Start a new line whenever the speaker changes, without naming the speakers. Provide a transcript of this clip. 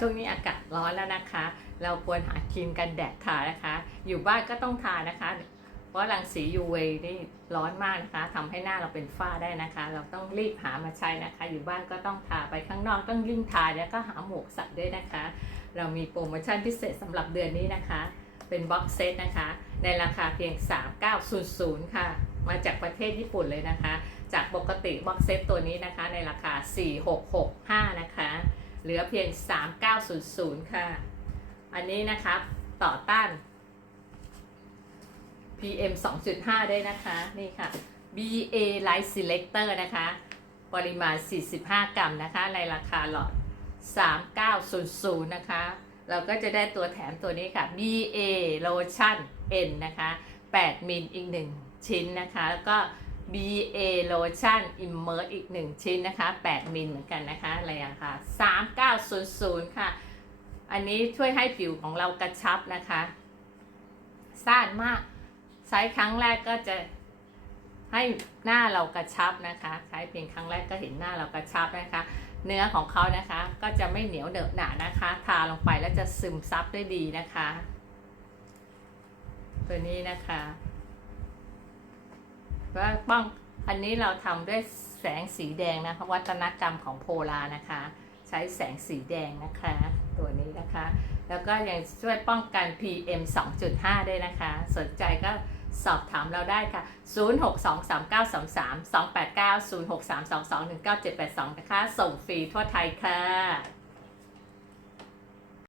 ช่วงนี้อากาศร้อนแล้วนะคะ เราควรหาครีมกันแดดทานะคะ อยู่บ้านก็ต้องทานะคะ เพราะรังสี UV นี่ร้อนมากนะคะทำให้หน้าเราเป็นฝ้าได้นะคะ เราต้องรีบหามาใช้นะคะ อยู่บ้านก็ต้องทาไปข้างนอกต้องยิ่งทาแล้วก็หาหมวกใส่ด้วยนะคะ เรามีโปรโมชั่นพิเศษสำหรับเดือนนี้นะคะ เป็นบ็อกเซตนะคะ ในราคาเพียง 3900 ค่ะ มาจากประเทศญี่ปุ่นเลยนะคะ จากปกติบ็อกเซตตัวนี้นะคะ ในราคา 4665 นะคะ เหลือเพียง 3900 ค่ะ อันนี้นะคะต่อต้าน PM 2.5 ได้นะคะ นี่ค่ะ BA Light Selector นะคะ ปริมาณ 45 กรัมนะคะ ในราคาหลอด 3900 นะคะ เราก็จะได้ตัวแถมตัวนี้ค่ะ BA Lotion N นะคะ 8มิลอีก 1 ชิ้นนะคะ แล้วก็ BA Lotion Immerse อีก 1 ชิ้นนะคะ 8 มิลเหมือนกันนะคะอะไรอะค่ะ3900 ค่ะ อันนี้ช่วยให้ผิวของเรากระชับนะคะซ่านมาก ใช้ครั้งแรกก็จะให้หน้าเรากระชับนะคะ ใช้เพียงครั้งแรกก็เห็นหน้าเรากระชับนะคะ เนื้อของเขานะคะก็จะไม่เหนียวเหนอะหนานะคะ ทาลงไปแล้วจะซึมซับได้ดีนะคะ ตัวนี้นะคะ ว่าป้องอันนี้เราทำด้วยแสงสีแดงนะคะ วัฒนกรรมของโพลานะคะ ใช้แสงสีแดงนะคะ ตัวนี้นะคะ แล้วก็ยังช่วยป้องกัน PM 2.5 ด้วยนะคะ สนใจก็สอบถามเราได้ค่ะ 0623933289 0632219782 นะคะ ส่งฟรีทั่วไทยค่ะ